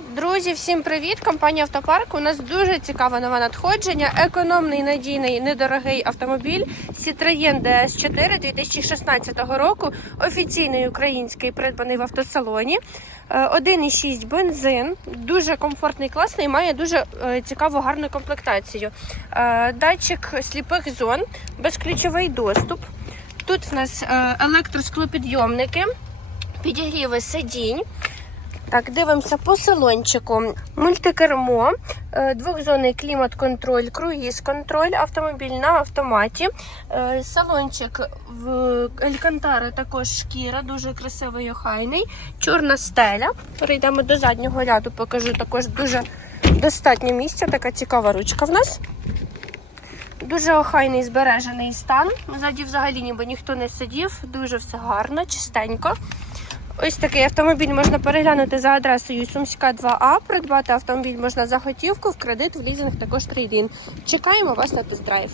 Друзі, всім привіт! Компанія Автопарк. У нас дуже цікаве нове надходження. Економний, надійний, недорогий автомобіль Citroën DS4 2016 року. Офіційний український придбаний в автосалоні. Е, 1,6 бензин, дуже комфортний, класний, має дуже е, цікаву гарну комплектацію. Е, Датчик сліпих зон, безключовий доступ. Тут в нас е, електросклопідйомники, підігріви сидінь. Так, дивимося по салончику. Мультикермо, е, двохзонний клімат-контроль, круїз-контроль, автомобіль на автоматі. Е, Салончик в Алькантара також шкіра, дуже красивий і охайний. Чорна стеля. Перейдемо до заднього ряду, покажу також дуже достатньо місця. Така цікава ручка в нас. Дуже охайний збережений стан. Ззаді взагалі ніби ніхто не сидів. Дуже все гарно, чистенько. Ось такий автомобіль можна переглянути за адресою Сумська 2А. Придбати автомобіль можна за готівку, в кредит, в лізинг, також трейдин. Чекаємо вас на тест-драйв.